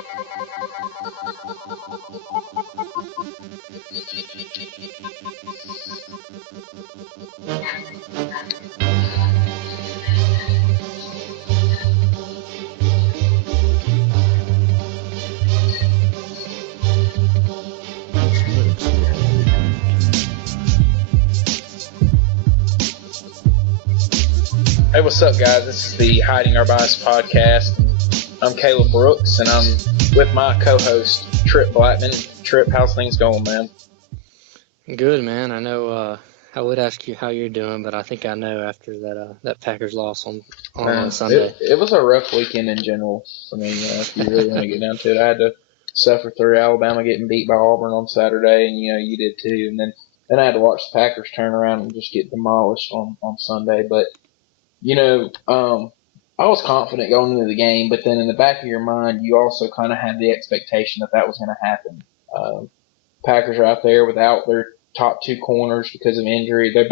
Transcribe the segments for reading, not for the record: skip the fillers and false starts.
Hey, what's up, guys? This is the Hiding Our Bias podcast. I'm Caleb Brooks, and I'm with my co-host, Tripp Blackmon. Tripp, how's things going, man? Good, man. I know I would ask you how you're doing, but I think I know after that Packers loss on Sunday. It was a rough weekend in general for me, if you really want to get down to it. I had to suffer through Alabama getting beat by Auburn on Saturday, and, you did too. And then I had to watch the Packers turn around and just get demolished on Sunday. But I was confident going into the game, but then in the back of your mind, you also kind of had the expectation that was going to happen. Packers are out there without their top two corners because of injury. The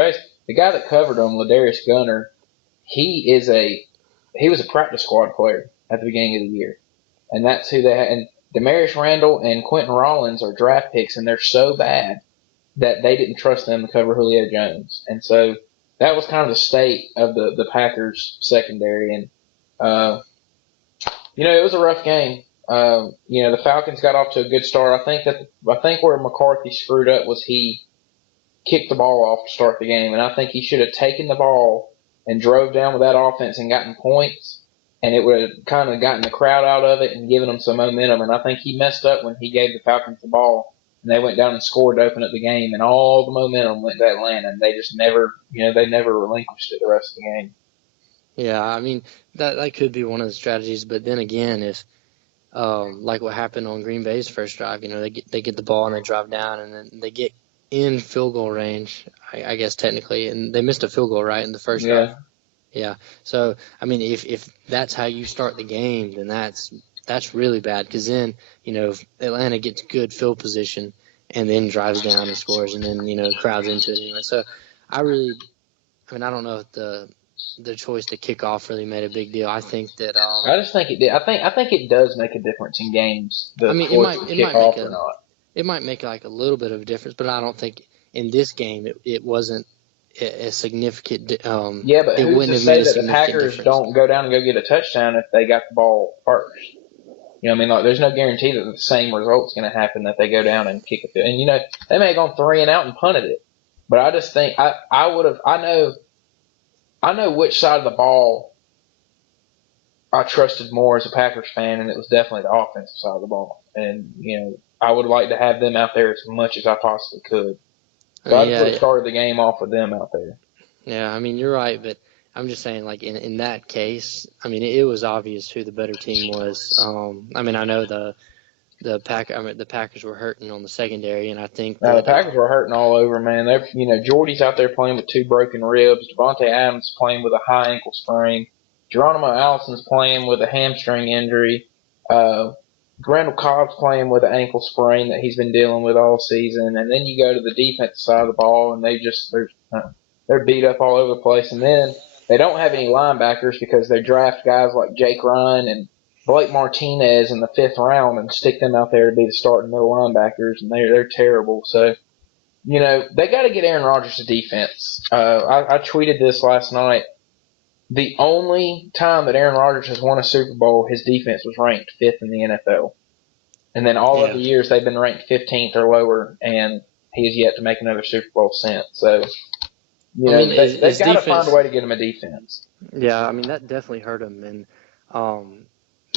guy that covered them, Ladarius Gunner, he was a practice squad player at the beginning of the year, and that's who they had. And Demarius Randall and Quentin Rollins are draft picks, and they're so bad that they didn't trust them to cover Julio Jones, and so that was kind of the state of the Packers secondary. And, it was a rough game. The Falcons got off to a good start. I think where McCarthy screwed up was he kicked the ball off to start the game. And I think he should have taken the ball and drove down with that offense and gotten points. And it would have kind of gotten the crowd out of it and given them some momentum. And I think he messed up when he gave the Falcons the ball. And they went down and scored to open up the game, and all the momentum went to Atlanta, and they just never relinquished it the rest of the game. Yeah, I mean, that could be one of the strategies, but then again, if like what happened on Green Bay's first drive, they get the ball and they drive down, and then they get in field goal range, I guess technically, and they missed a field goal, right, in the first drive? Yeah. So, I mean, if that's how you start the game, then that's really bad, because then, if Atlanta gets good field position and then drives down and scores and then, crowds into it anyway. So I don't know if the choice to kick off really made a big deal. I think that I just think it did. I think it does make a difference in games. It might make like a little bit of a difference, but I don't think in this game it wasn't a significant. But who's to say that the Packers don't go down and go get a touchdown if they got the ball first? There's no guarantee that the same result's going to happen that they go down and kick it. And, they may have gone 3 and out and punted it. But I just think I know which side of the ball I trusted more as a Packers fan, and it was definitely the offensive side of the ball. And, I would like to have them out there as much as I possibly could. So I started the game off with them out there. Yeah, you're right, but I'm just saying, like, in that case, it was obvious who the better team was. I know the Packers were hurting on the secondary, and I think the Packers were hurting all over, man. They're, Jordy's out there playing with 2 broken ribs. Devontae Adams playing with a high ankle sprain. Geronimo Allison's playing with a hamstring injury. Randall Cobb's playing with an ankle sprain that he's been dealing with all season. And then you go to the defensive side of the ball, and they're beat up all over the place. And then they don't have any linebackers because they draft guys like Jake Ryan and Blake Martinez in the 5th round and stick them out there to be the starting middle linebackers, and they're terrible. So, they got to get Aaron Rodgers a defense. I tweeted this last night. The only time that Aaron Rodgers has won a Super Bowl, his defense was ranked 5th in the NFL. And then all of the years they've been ranked 15th or lower, and he has yet to make another Super Bowl since. So, they've got to find a way to get him a defense. Yeah, that definitely hurt him. And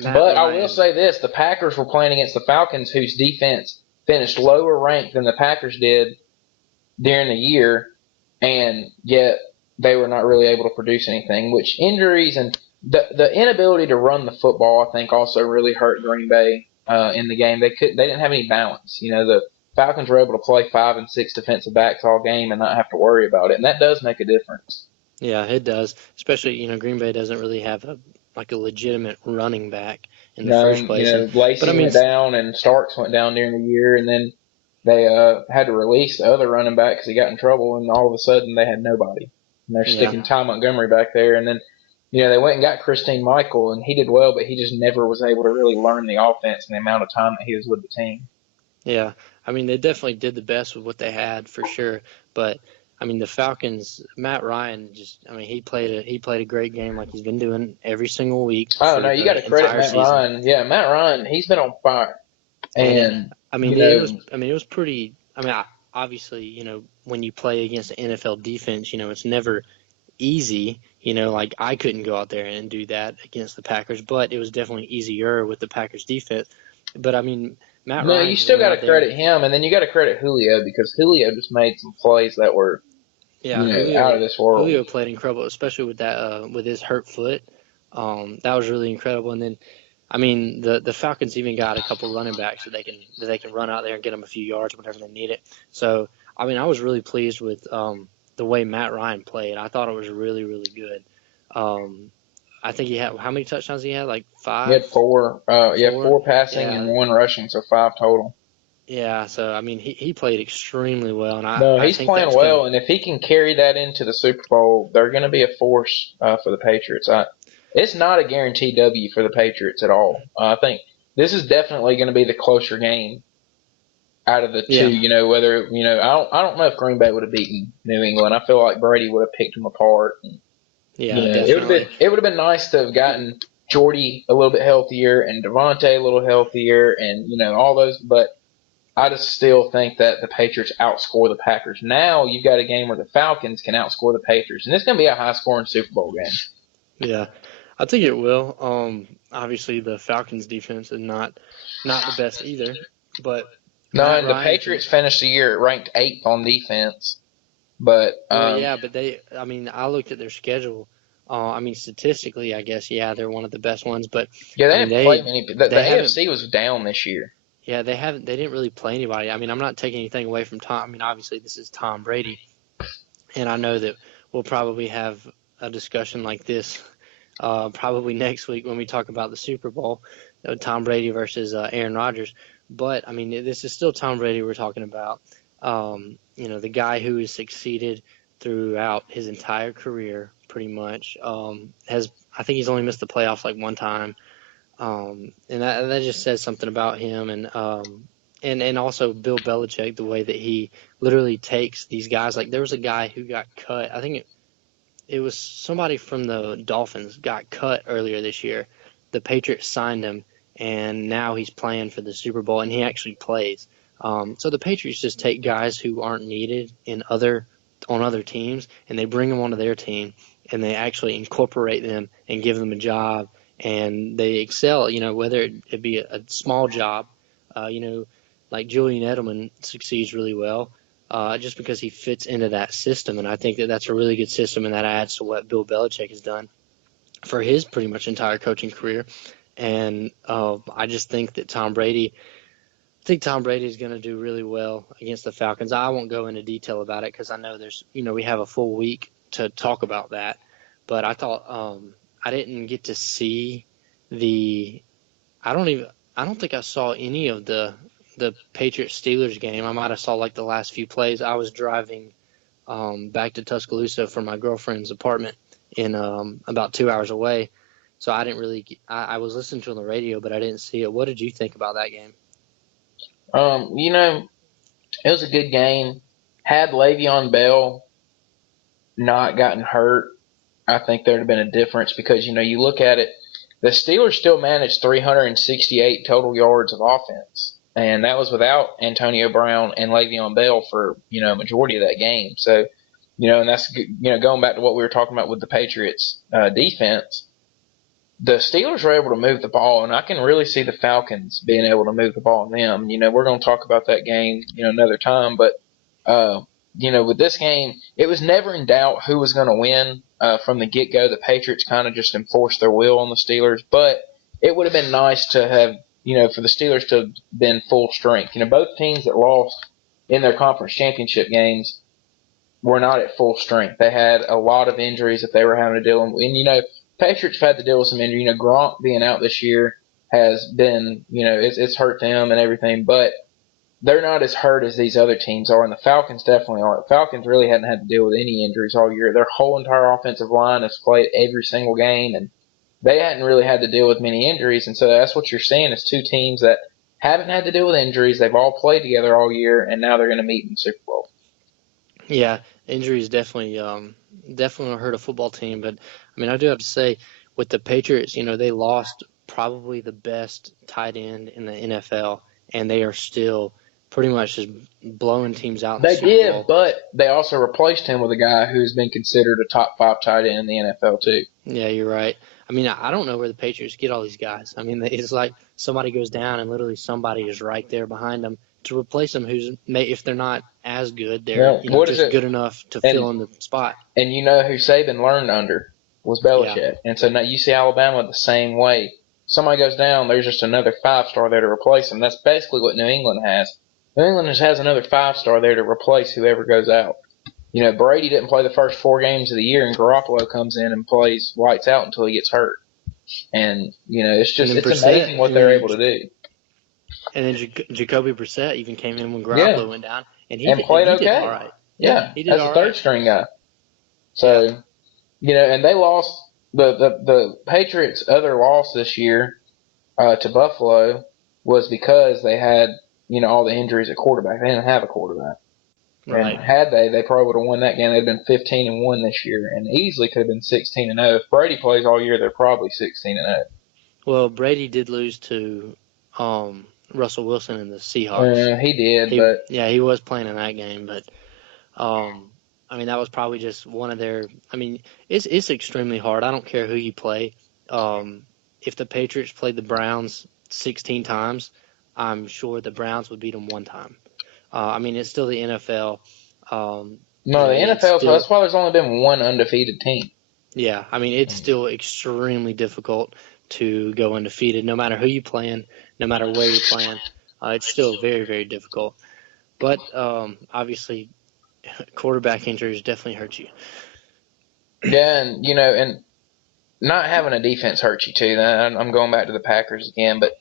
But I will say this, the Packers were playing against the Falcons, whose defense finished lower ranked than the Packers did during the year, and yet they were not really able to produce anything, which injuries and the inability to run the football, I think, also really hurt Green Bay in the game. They didn't have any balance. The Falcons were able to play 5 and 6 defensive backs all game and not have to worry about it, and that does make a difference. Yeah, it does. Especially, Green Bay doesn't really have a legitimate running back in the first place. Lacey went down and Starks went down during the year, and then they had to release the other running back because he got in trouble, and all of a sudden they had nobody. And they're sticking Ty Montgomery back there, and then they went and got Christine Michael, and he did well, but he just never was able to really learn the offense in the amount of time that he was with the team. Yeah, I mean they definitely did the best with what they had for sure. But I mean the Falcons, Matt Ryan just I mean he played a great game like he's been doing every single week I don't for know. You got to the credit entire Matt season. Ryan. Yeah, Matt Ryan, he's been on fire. And And, I mean you know, it was pretty. I mean obviously when you play against an NFL defense, it's never easy. Like I couldn't go out there and do that against the Packers, but it was definitely easier with the Packers defense. But I mean Matt no, Ryan you just still went got to out there. credit him, and then you got to credit Julio because Julio just made some plays that were, Yeah, out of this world. Julio played incredible, especially with that with his hurt foot. That was really incredible. And then, I mean, the Falcons even got a couple running backs that they can run out there and get them a few yards whenever they need it. So, I mean, I was really pleased with the way Matt Ryan played. I thought it was really really good. Um, I think he had how many touchdowns he had? Like He had five, four, four. four passing and Yeah, one rushing, so five total. yeah. So I mean, he played extremely well, and I No, I he's think playing that's gonna. well, and if he can carry that into the Super Bowl, they're going to be a force for the Patriots. It's not a guaranteed W for the Patriots at all. I think this is definitely going to be the closer game out of the two. Yeah, Whether I don't know if Green Bay would have beaten New England. I feel like Brady would have picked them apart. yeah, It would have been definitely. nice to have gotten Jordy a little bit healthier and Devontae a little healthier, and all those, but. I just still think that the Patriots outscore the Packers. Now you've got a game where the Falcons can outscore the Patriots, and this is going to be a high-scoring Super Bowl game. Yeah, I think it will. Obviously the Falcons defense is not the best either, but No, Matt and the Ryan can. Patriots finished the year ranked eighth on defense, but Well, yeah, but I mean, I looked at their schedule. I mean, statistically, I guess yeah, they're one of the best ones, but yeah, they I mean didn't play they many. The they haven't. AFC was down this year. Yeah, they didn't really play anybody. I mean, I'm not taking anything away from Tom. I mean, obviously this is Tom Brady, and I know that we'll probably have a discussion like this probably next week when we talk about the Super Bowl, Tom Brady versus Aaron Rodgers. But I mean, this is still Tom Brady we're talking about. The guy who has succeeded throughout his entire career, pretty much. Has I think he's only missed the playoffs like one time, and that just says something about him. And also Bill Belichick, the way that he literally takes these guys. Like there was a guy who got cut. I think it was somebody from the Dolphins got cut earlier this year. The Patriots signed him, and now he's playing for the Super Bowl, and he actually plays. So the Patriots just take guys who aren't needed on other teams, and they bring them onto their team, and they actually incorporate them and give them a job, and they excel. Whether it be a small job, like Julian Edelman succeeds really well just because he fits into that system. And I think that that's a really good system, and that adds to what Bill Belichick has done for his pretty much entire coaching career. And I just think that Tom Brady is going to do really well against the Falcons. I won't go into detail about it because I know we have a full week to talk about that. But I thought I didn't get to see the. I don't think I saw any of the Patriots Steelers game. I might have saw like the last few plays. I was driving back to Tuscaloosa from my girlfriend's apartment in about 2 hours away, so I didn't really. I was listening to it on the radio, but I didn't see it. What did you think about that game? Um, you know, it was a good game. Had Le'Veon Bell not gotten hurt, I think there'd have been a difference because you look at it, the Steelers still managed 368 total yards of offense, and that was without Antonio Brown and Le'Veon Bell for a majority of that game. So, and that's going back to what we were talking about with the Patriots defense. The Steelers were able to move the ball, and I can really see the Falcons being able to move the ball on them. We're going to talk about that game, another time, but uh, with this game, it was never in doubt who was going to win from the get-go. The Patriots kind of just enforced their will on the Steelers, but it would have been nice to have, for the Steelers to have been full strength. Both teams that lost in their conference championship games were not at full strength. They had a lot of injuries that they were having to deal with. And, Patriots have had to deal with some injury. Gronk being out this year has been, it's hurt them and everything. But they're not as hurt as these other teams are, and the Falcons definitely are. The Falcons really hadn't had to deal with any injuries all year. Their whole entire offensive line has played every single game, and they hadn't really had to deal with many injuries. And so that's what you're seeing is two teams that haven't had to deal with injuries. They've all played together all year, and now they're going to meet in the Super Bowl. Yeah, injuries definitely hurt a football team. But I mean, I do have to say, with the Patriots, they lost probably the best tight end in the NFL, and they are still pretty much just blowing teams out in the Super Bowl. But they also replaced him with a guy who's been considered a top 5 tight end in the NFL too. Yeah, you're right. I mean, I don't know where the Patriots get all these guys. I mean, it's like somebody goes down and literally somebody is right there behind them to replace them. If they're not as good, they're just good enough to fill in the spot. And you know who Saban learned under was Belichick. Yeah. And so now you see Alabama the same way. Somebody goes down, there's just another 5-star there to replace them. That's basically what New England has. New England just has another 5-star there to replace whoever goes out. Brady didn't play the first 4 games of the year, and Garoppolo comes in and plays lights out until he gets hurt. And, it's amazing what they're able to do. And then Jacoby Brissett even came in when Garoppolo went down. And he played okay. Did all right. Yeah, he did as a third-string guy. So, and they lost the Patriots' other loss this year to Buffalo was because they had, all the injuries at quarterback. They didn't have a quarterback. Right. And had they probably would have won that game. They'd been 15-1 this year, and easily could have been 16-0. If Brady plays all year, they're probably 16-0. Well, Brady did lose to Russell Wilson in the Seahawks. He did, but he was playing in that game. But I mean, that was probably just one of their. I mean, it's extremely hard. I don't care who you play. If the Patriots played the Browns 16 times, I'm sure the Browns would beat them 1 time. I mean, it's still the NFL. No, the NFL, so that's why there's only been 1 undefeated team. Yeah, I mean, it's still extremely difficult to go undefeated, no matter who you're playing, no matter where you're playing. It's still very, very difficult. But obviously, quarterback injuries definitely hurt you. Yeah, and, and not having a defense hurts you too. I'm going back to the Packers again, but,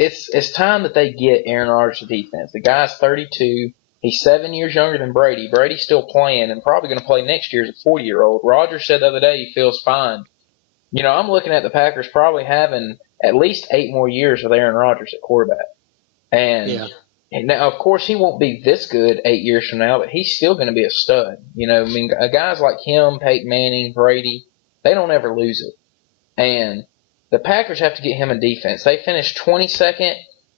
It's time that they get Aaron Rodgers' defense. The guy's 32. He's 7 years younger than Brady. Brady's still playing and probably going to play next year as a 40-year-old. Rodgers said the other day he feels fine. I'm looking at the Packers probably having at least 8 more years with Aaron Rodgers at quarterback. And now, of course, he won't be this good 8 years from now, but he's still going to be a stud. Guys like him, Peyton Manning, Brady, they don't ever lose it. And the Packers have to get him in defense. They finished 22nd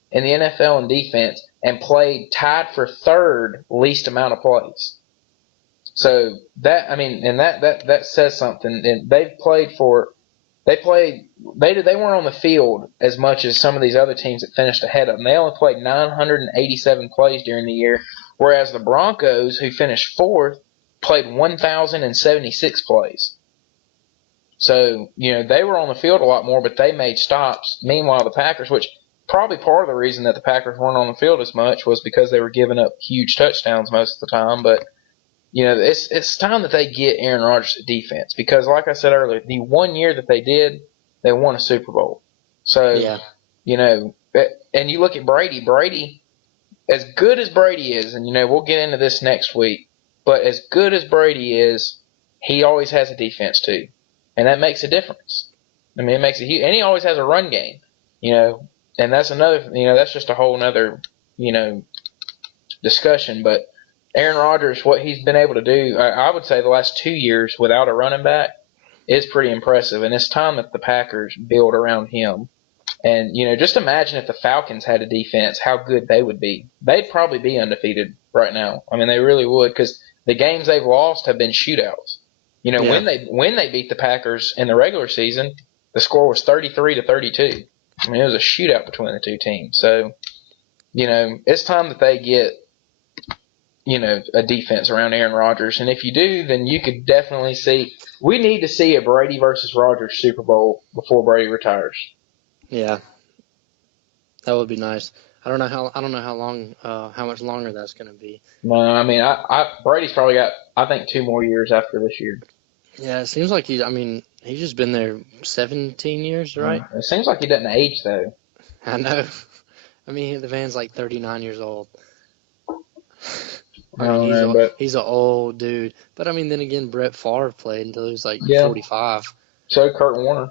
in the NFL in defense and played tied for 3rd least amount of plays. So that says something. And they weren't on the field as much as some of these other teams that finished ahead of them. They only played 987 plays during the year, whereas the Broncos, who finished 4th, played 1,076 plays. So, they were on the field a lot more, but they made stops. Meanwhile, the Packers, which probably part of the reason that the Packers weren't on the field as much was because they were giving up huge touchdowns most of the time. But, it's time that they get Aaron Rodgers at defense because, like I said earlier, the 1 year that they did, they won a Super Bowl. So, and you look at Brady. Brady, as good as Brady is, and, we'll get into this next week, but as good as Brady is, he always has a defense too. And that makes a difference. I mean, it makes a huge – and he always has a run game, And that's another – that's just a whole other, discussion. But Aaron Rodgers, what he's been able to do, I would say the last 2 years without a running back is pretty impressive. And it's time that the Packers build around him. And, just imagine if the Falcons had a defense, how good they would be. They'd probably be undefeated right now. I mean, they really would because the games they've lost have been shootouts. When they beat the Packers in the regular season, the score was 33-32. I mean, it was a shootout between the two teams. So, it's time that they get, a defense around Aaron Rodgers. And if you do, then you could definitely see – we need to see a Brady versus Rodgers Super Bowl before Brady retires. Yeah, that would be nice. I don't know how much longer that's going to be. No, I mean, Brady's probably got, I think, 2 more years after this year. Yeah, it seems like he's just been there 17 years, right? It seems like he doesn't age, though. I know. I mean, the man's like 39 years old. I mean, No, man, but he's an old dude. But I mean, then again, Brett Favre played until he was like yeah. 45. So Kurt Warner.